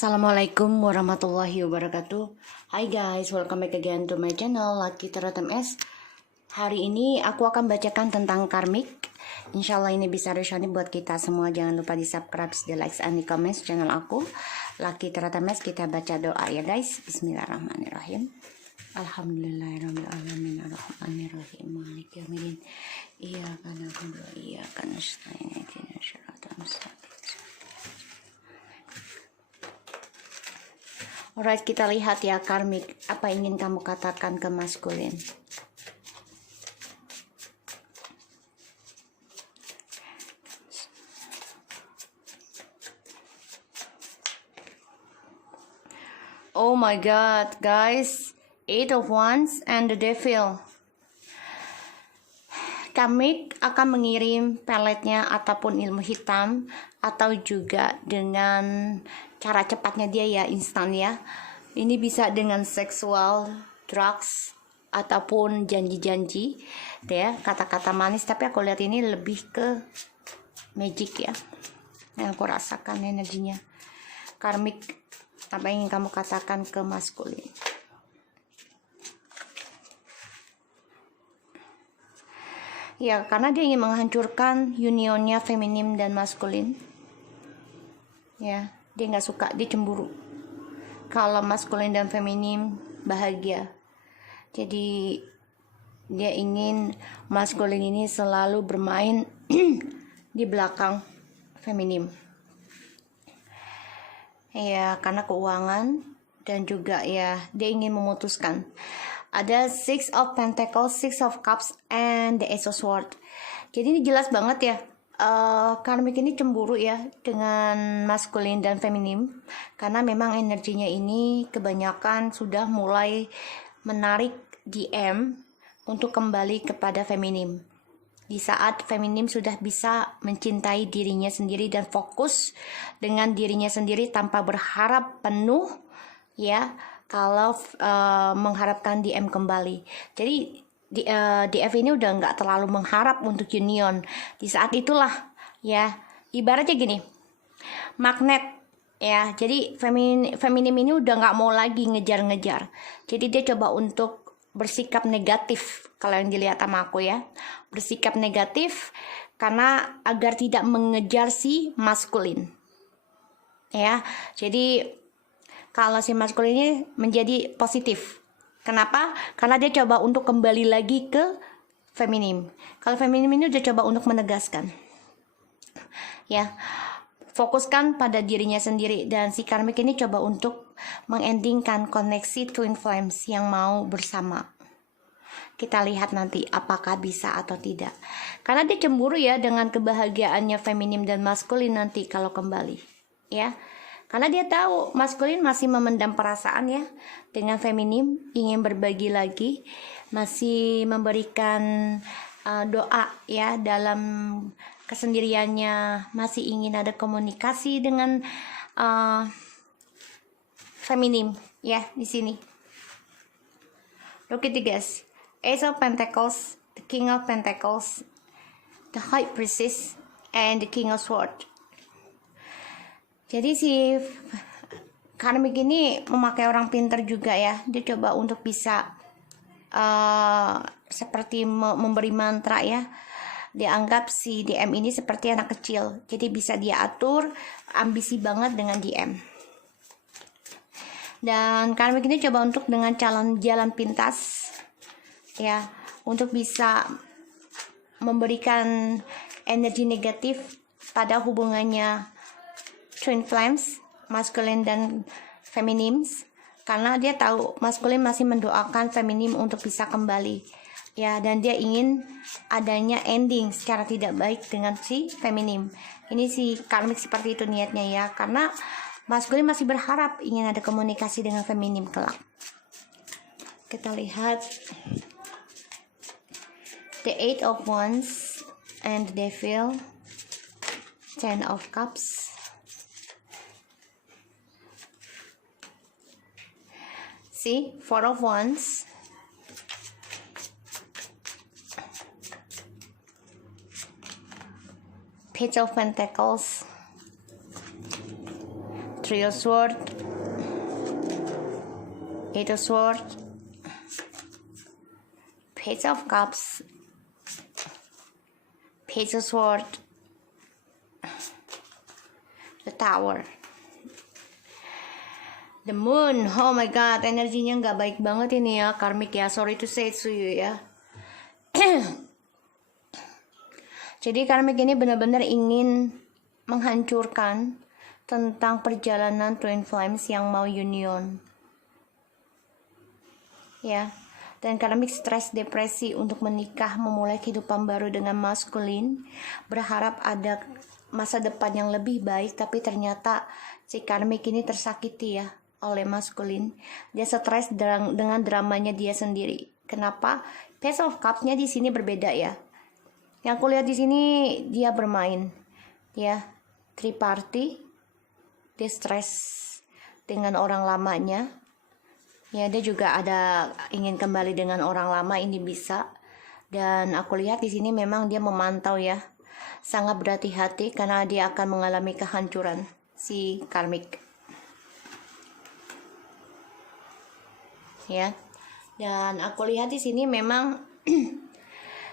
Assalamualaikum warahmatullahi wabarakatuh. Hai guys, welcome back again to my channel Lucky Tarot MS. Hari ini aku akan bacakan tentang karmik. Insya Allah ini bisa resonate buat kita semua. Jangan lupa di subscribe, di like, and di comments channel aku Lucky Tarot MS. Kita baca doa ya guys. Bismillahirrahmanirrahim. Alhamdulillahirrahmanirrahim. Ar-Rahmanirrahim. Maliki yaumiddin. Iyyaka na'budu wa iyyaka nasta'in. Ihdinas siratal mustaqim. Alright, kita lihat ya karmik. Apa ingin kamu katakan ke maskulin? Oh my god, guys. 8 of Wands and the Devil. Karmik akan mengirim peletnya ataupun ilmu hitam, atau juga dengan cara cepatnya dia ya, instan ya. Ini bisa dengan seksual, drugs, ataupun janji-janji ya, kata-kata manis. Tapi aku lihat ini lebih ke magic ya, yang aku rasakan energinya. Karmik, apa yang ingin kamu katakan ke maskulin? Ya, karena dia ingin menghancurkan unionnya feminim dan maskulin. Ya, dia nggak suka, dia cemburu kalau maskulin dan feminim bahagia. Jadi dia ingin maskulin ini selalu bermain di belakang feminim. Ya, karena keuangan dan juga ya dia ingin memutuskan. Ada Six of Pentacles, Six of Cups, and the Ace of Swords. Jadi ini jelas banget ya, karmik ini cemburu ya dengan maskulin dan feminim. Karena memang energinya ini kebanyakan sudah mulai menarik DM untuk kembali kepada feminim. Di saat feminim sudah bisa mencintai dirinya sendiri dan fokus dengan dirinya sendiri tanpa berharap penuh ya, kalau mengharapkan DM kembali. Jadi DF ini udah nggak terlalu mengharap untuk union. Di saat itulah ya, ibaratnya gini, magnet ya. Jadi feminim ini udah nggak mau lagi ngejar-ngejar. Jadi dia coba untuk bersikap negatif. Kalau yang dilihat sama aku ya, bersikap negatif karena agar tidak mengejar si maskulin ya. Jadi kalau si maskulin ini menjadi positif. Kenapa? Karena dia coba untuk kembali lagi ke feminim. Kalau feminim ini udah coba untuk menegaskan. Ya, fokuskan pada dirinya sendiri. Dan si karmik ini coba untuk mengendingkan koneksi twin flames yang mau bersama. Kita lihat nanti apakah bisa atau tidak. Karena dia cemburu ya dengan kebahagiaannya feminim dan maskulin nanti kalau kembali. Ya. Karena dia tahu maskulin masih memendam perasaan ya dengan feminim, ingin berbagi lagi, masih memberikan doa ya dalam kesendiriannya, masih ingin ada komunikasi dengan feminim ya di sini. Look at it guys, Ace of Pentacles, the King of Pentacles, the High Priestess, and the King of Swords. Jadi si karmik ini memakai orang pintar juga ya. Dia coba untuk bisa seperti memberi mantra ya. Dianggap si DM ini seperti anak kecil. Jadi bisa dia atur, ambisi banget dengan DM. Dan karmik ini coba untuk dengan jalan pintas ya, untuk bisa memberikan energi negatif pada hubungannya twin flames, maskulin dan feminim, karena dia tahu maskulin masih mendoakan feminim untuk bisa kembali ya, dan dia ingin adanya ending secara tidak baik dengan si feminim. Ini si karmik seperti itu niatnya ya, karena maskulin masih berharap ingin ada komunikasi dengan feminim kelak. Kita lihat the Eight of Wands and the Devil, Ten of Cups, see, Four of Wands, Page of Pentacles, Three of Swords, Eight of Swords, Page of Cups, Page of Swords, the Tower, the Moon. Oh my god, energinya nggak baik banget ini ya, karmic ya. Sorry to say it to you ya. Jadi karmic ini benar-benar ingin menghancurkan tentang perjalanan twin flames yang mau union. Ya. Dan karmic stres, depresi untuk menikah, memulai kehidupan baru dengan maskulin, berharap ada masa depan yang lebih baik, tapi ternyata si karmic ini tersakiti ya oleh maskulin. Dia stres dengan dramanya dia sendiri. Kenapa? Page of Cups-nya di sini berbeda ya. Yang aku lihat di sini dia bermain, ya, triparty, dia stres dengan orang lamanya, ya, dia juga ada ingin kembali dengan orang lama, ini bisa. Dan aku lihat di sini memang dia memantau ya, sangat berhati-hati karena dia akan mengalami kehancuran si karmic, ya. Dan aku lihat di sini memang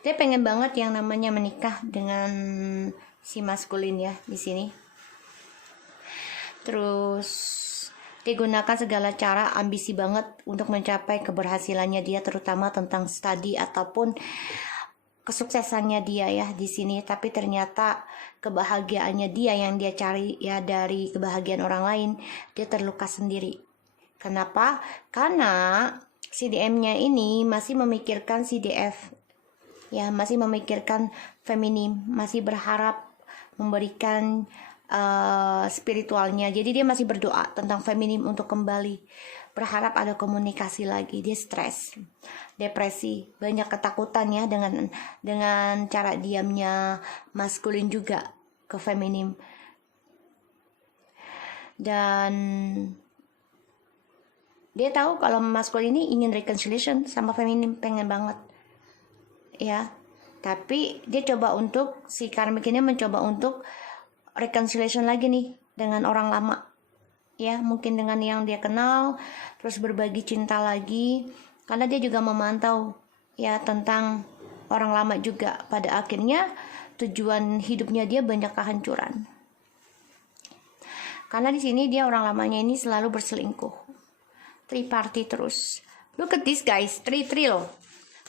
dia pengen banget yang namanya menikah dengan si maskulin ya di sini. Terus digunakan segala cara, ambisi banget untuk mencapai keberhasilannya dia, terutama tentang studi ataupun kesuksesannya dia ya di sini. Tapi ternyata kebahagiaannya dia yang dia cari ya dari kebahagiaan orang lain, dia terluka sendiri. Kenapa? Karena CDM-nya ini masih memikirkan CDF. Ya, masih memikirkan feminim, masih berharap memberikan spiritualnya. Jadi dia masih berdoa tentang feminim untuk kembali, berharap ada komunikasi lagi. Dia stres, depresi, banyak ketakutan ya dengan cara diamnya maskulin juga ke feminim. Dan dia tahu kalau maskulin ini ingin reconciliation sama feminim, pengen banget. Ya, tapi dia coba untuk si karmic ini mencoba untuk reconciliation lagi nih dengan orang lama, ya, mungkin dengan yang dia kenal, terus berbagi cinta lagi, karena dia juga memantau ya tentang orang lama juga. Pada akhirnya tujuan hidupnya dia banyak kehancuran, karena di sini dia orang lamanya ini selalu berselingkuh, triparty terus. Look at this guys, 3 loh.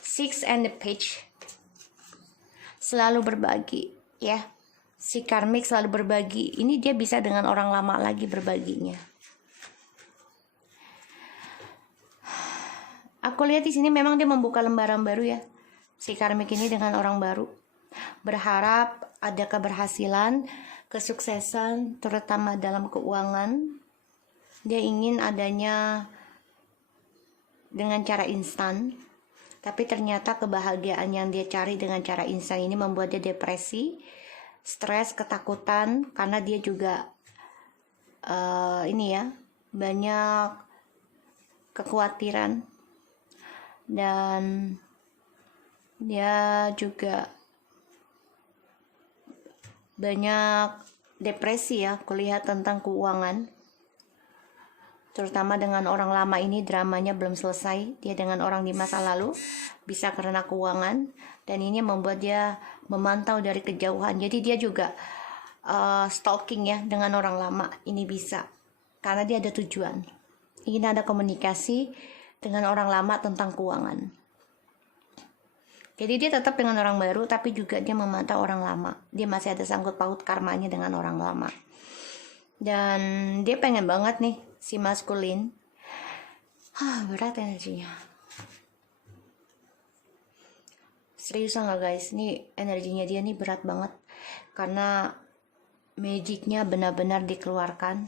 6 and the page, selalu berbagi ya, si karmic selalu berbagi. Ini dia bisa dengan orang lama lagi berbaginya. Aku lihat di sini memang dia membuka lembaran baru ya, si karmic ini dengan orang baru, berharap ada keberhasilan, kesuksesan, terutama dalam keuangan. Dia ingin adanya dengan cara instan. Tapi ternyata kebahagiaan yang dia cari dengan cara instan ini membuat dia depresi, stres, ketakutan, karena dia juga ini ya, banyak kekhawatiran, dan dia juga banyak depresi ya, kulihat tentang keuangan. Terutama dengan orang lama ini dramanya belum selesai. Dia dengan orang di masa lalu bisa karena keuangan, dan ini membuat dia memantau dari kejauhan. Jadi dia juga stalking ya dengan orang lama. Ini bisa karena dia ada tujuan, ingin ada komunikasi dengan orang lama tentang keuangan. Jadi dia tetap dengan orang baru, tapi juga dia memantau orang lama. Dia masih ada sangkut paut karmanya dengan orang lama. Dan dia pengen banget nih si maskulin. Berat energinya. Seriusan lah guys, ini energinya dia nih berat banget, karena magicnya benar-benar dikeluarkan.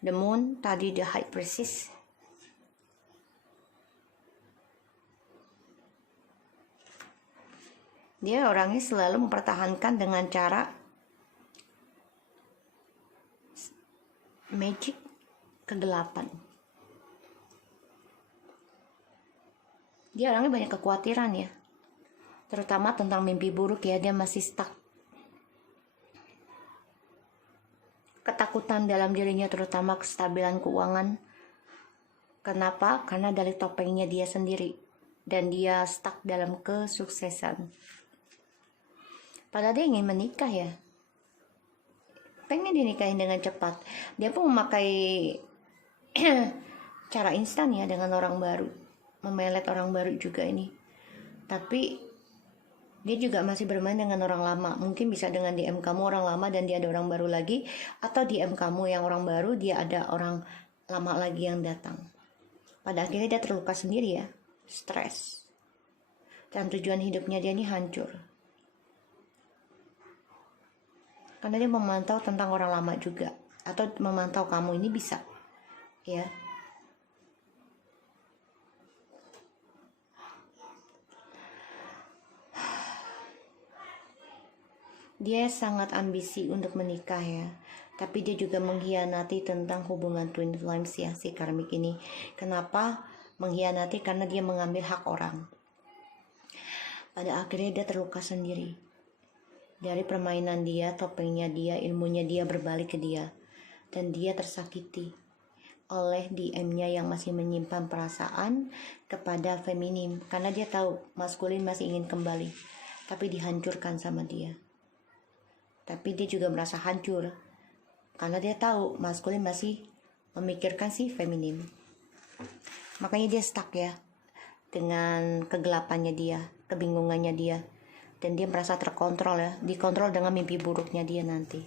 The Moon, tadi the High Priestess. Dia orangnya selalu mempertahankan dengan cara magic kegelapan. Dia orangnya banyak kekhawatiran ya, terutama tentang mimpi buruk ya. Dia masih stuck, ketakutan dalam dirinya, terutama kestabilan keuangan. Kenapa? Karena dari topengnya dia sendiri, dan dia stuck dalam kesuksesan. Padahal dia ingin menikah ya, pengen dinikahin dengan cepat. Dia pun memakai cara instan ya, dengan orang baru, memelet orang baru juga ini. Tapi dia juga masih bermain dengan orang lama. Mungkin bisa dengan DM kamu orang lama dan dia ada orang baru lagi, atau DM kamu yang orang baru, dia ada orang lama lagi yang datang. Pada akhirnya dia terluka sendiri ya, stres, dan tujuan hidupnya dia ini hancur. Karena dia memantau tentang orang lama juga, atau memantau kamu ini bisa ya. Dia sangat ambisi untuk menikah ya, tapi dia juga mengkhianati tentang hubungan twin flames ya, si karmik ini. Kenapa mengkhianati? Karena dia mengambil hak orang. Pada akhirnya dia terluka sendiri. Dari permainan dia, topengnya dia, ilmunya dia berbalik ke dia, dan dia tersakiti oleh DM-nya yang masih menyimpan perasaan kepada feminim. Karena dia tahu maskulin masih ingin kembali, tapi dihancurkan sama dia. Tapi dia juga merasa hancur karena dia tahu maskulin masih memikirkan si feminim. Makanya dia stuck ya dengan kegelapannya dia, kebingungannya dia, dan dia merasa terkontrol ya, dikontrol dengan mimpi buruknya dia nanti.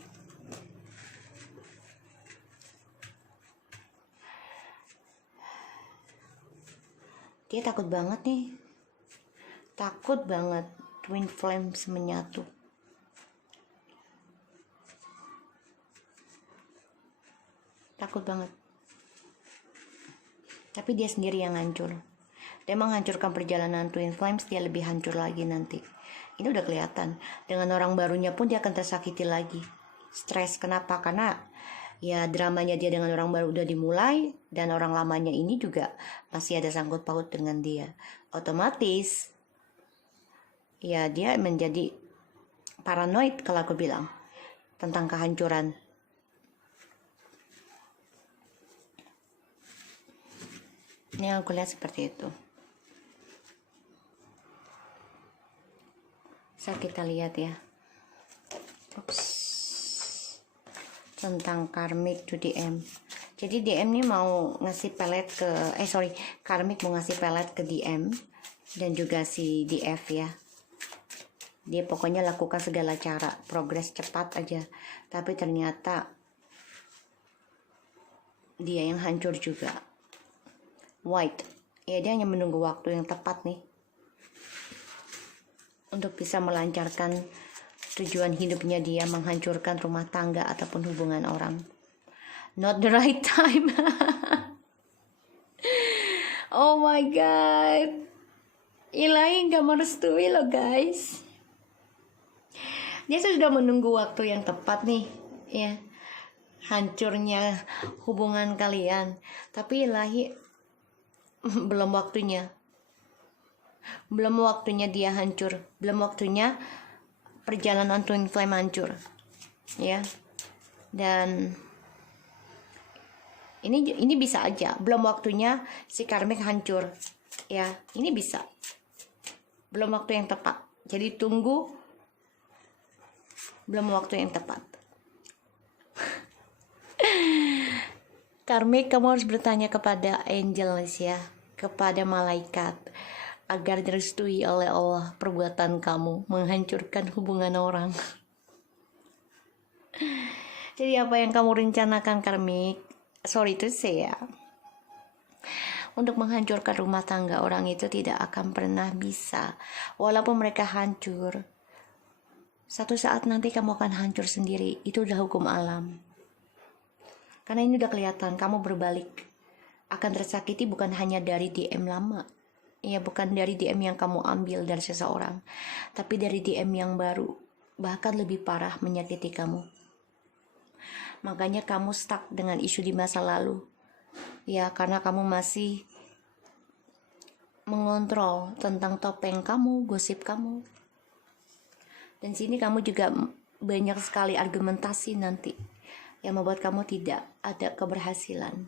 Dia takut banget nih, takut banget twin flames menyatu. Takut banget. Tapi dia sendiri yang hancur. Dia menghancurkan perjalanan twin flames, dia lebih hancur lagi nanti. Ini udah kelihatan. Dengan orang barunya pun dia akan tersakiti lagi. Stres. Kenapa? Karena ya dramanya dia dengan orang baru udah dimulai, dan orang lamanya ini juga masih ada sangkut paut dengan dia. Otomatis ya dia menjadi paranoid kalau aku bilang tentang kehancuran. Ini aku lihat seperti itu. Bisa kita lihat ya. Ups. Tentang karmik to DM. Jadi DM ini mau ngasih pelet ke karmik mau ngasih pelet ke DM dan juga si DF ya. Dia pokoknya lakukan segala cara, progres cepat aja. Tapi ternyata dia yang hancur juga. White, ya dia hanya menunggu waktu yang tepat nih untuk bisa melancarkan tujuan hidupnya dia, menghancurkan rumah tangga ataupun hubungan orang. Not the right time. Oh my god, Ilahi gak merestui loh guys. Dia sudah menunggu waktu yang tepat nih ya, hancurnya hubungan kalian. Tapi Ilahi belum waktunya dia hancur, belum waktunya perjalanan twin flame hancur ya. Dan ini bisa aja belum waktunya si karmik hancur ya, ini bisa belum waktu yang tepat. Jadi tunggu, belum waktu yang tepat. Karmik, kamu harus bertanya kepada angels ya, kepada malaikat, agar direstui oleh Allah perbuatan kamu menghancurkan hubungan orang. Jadi apa yang kamu rencanakan karmik, sorry to say ya, untuk menghancurkan rumah tangga orang itu tidak akan pernah bisa. Walaupun mereka hancur, satu saat nanti kamu akan hancur sendiri. Itu udah hukum alam. Karena ini udah kelihatan, kamu berbalik. Akan tersakiti bukan hanya dari DM lama. Ya, bukan dari DM yang kamu ambil dari seseorang. Tapi dari DM yang baru. Bahkan lebih parah menyakiti kamu. Makanya kamu stuck dengan isu di masa lalu. Ya, karena kamu masih mengontrol tentang topeng kamu, gosip kamu. Dan sini kamu juga banyak sekali argumentasi nanti yang membuat kamu tidak ada keberhasilan.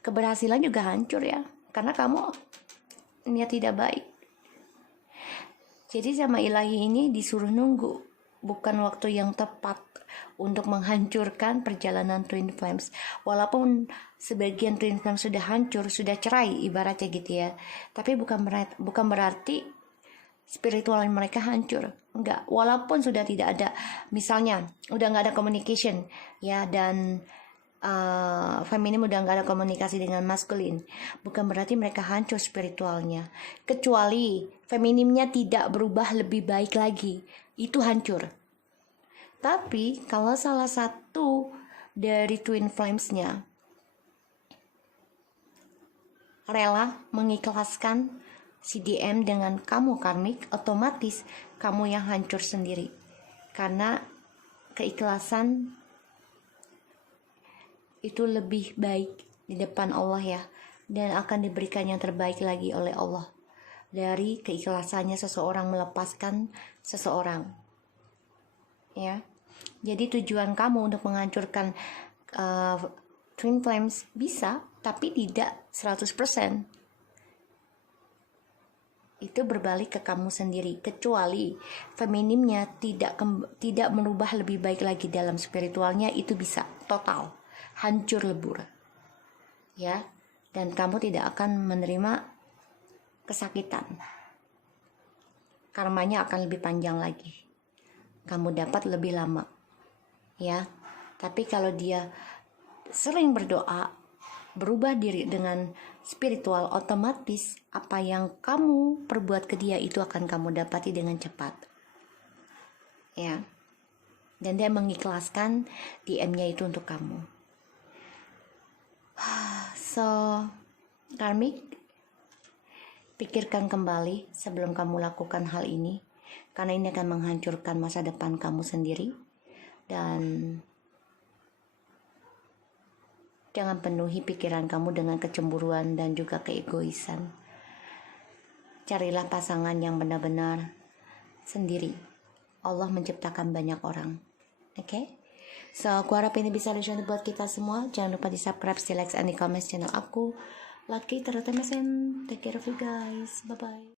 Keberhasilan juga hancur ya, karena kamu niat tidak baik. Jadi sama ilahi ini disuruh nunggu, bukan waktu yang tepat untuk menghancurkan perjalanan Twin Flames. Walaupun sebagian Twin Flames sudah hancur, sudah cerai ibaratnya gitu ya, tapi bukan berarti spiritual mereka hancur. Enggak, walaupun sudah tidak ada, misalnya udah nggak ada communication ya, dan feminim udah nggak ada komunikasi dengan maskulin, bukan berarti mereka hancur spiritualnya. Kecuali feminimnya tidak berubah lebih baik lagi, itu hancur. Tapi kalau salah satu dari twin flamesnya rela mengikhlaskan CDM dengan kamu karmik, otomatis kamu yang hancur sendiri. Karena keikhlasan itu lebih baik di depan Allah ya, dan akan diberikan yang terbaik lagi oleh Allah dari keikhlasannya seseorang melepaskan seseorang ya. Jadi tujuan kamu untuk menghancurkan twin flames bisa, tapi tidak 100%. Itu berbalik ke kamu sendiri, kecuali feminimnya tidak merubah lebih baik lagi dalam spiritualnya, itu bisa total hancur lebur ya, dan kamu tidak akan menerima kesakitan. Karmanya akan lebih panjang lagi, kamu dapat lebih lama ya. Tapi kalau dia sering berdoa, berubah diri dengan spiritual, otomatis apa yang kamu perbuat ke dia itu akan kamu dapati dengan cepat ya. Dan dia mengikhlaskan DM-nya itu untuk kamu. So, karmik, pikirkan kembali sebelum kamu lakukan hal ini, karena ini akan menghancurkan masa depan kamu sendiri. Dan jangan penuhi pikiran kamu dengan kecemburuan dan juga keegoisan. Carilah pasangan yang benar-benar sendiri. Allah menciptakan banyak orang. Oke? So, aku harap ini bisa ada buat kita semua. Jangan lupa di subscribe, di like, and di comment channel aku. Lucky, terutama Take care of you guys. Bye-bye.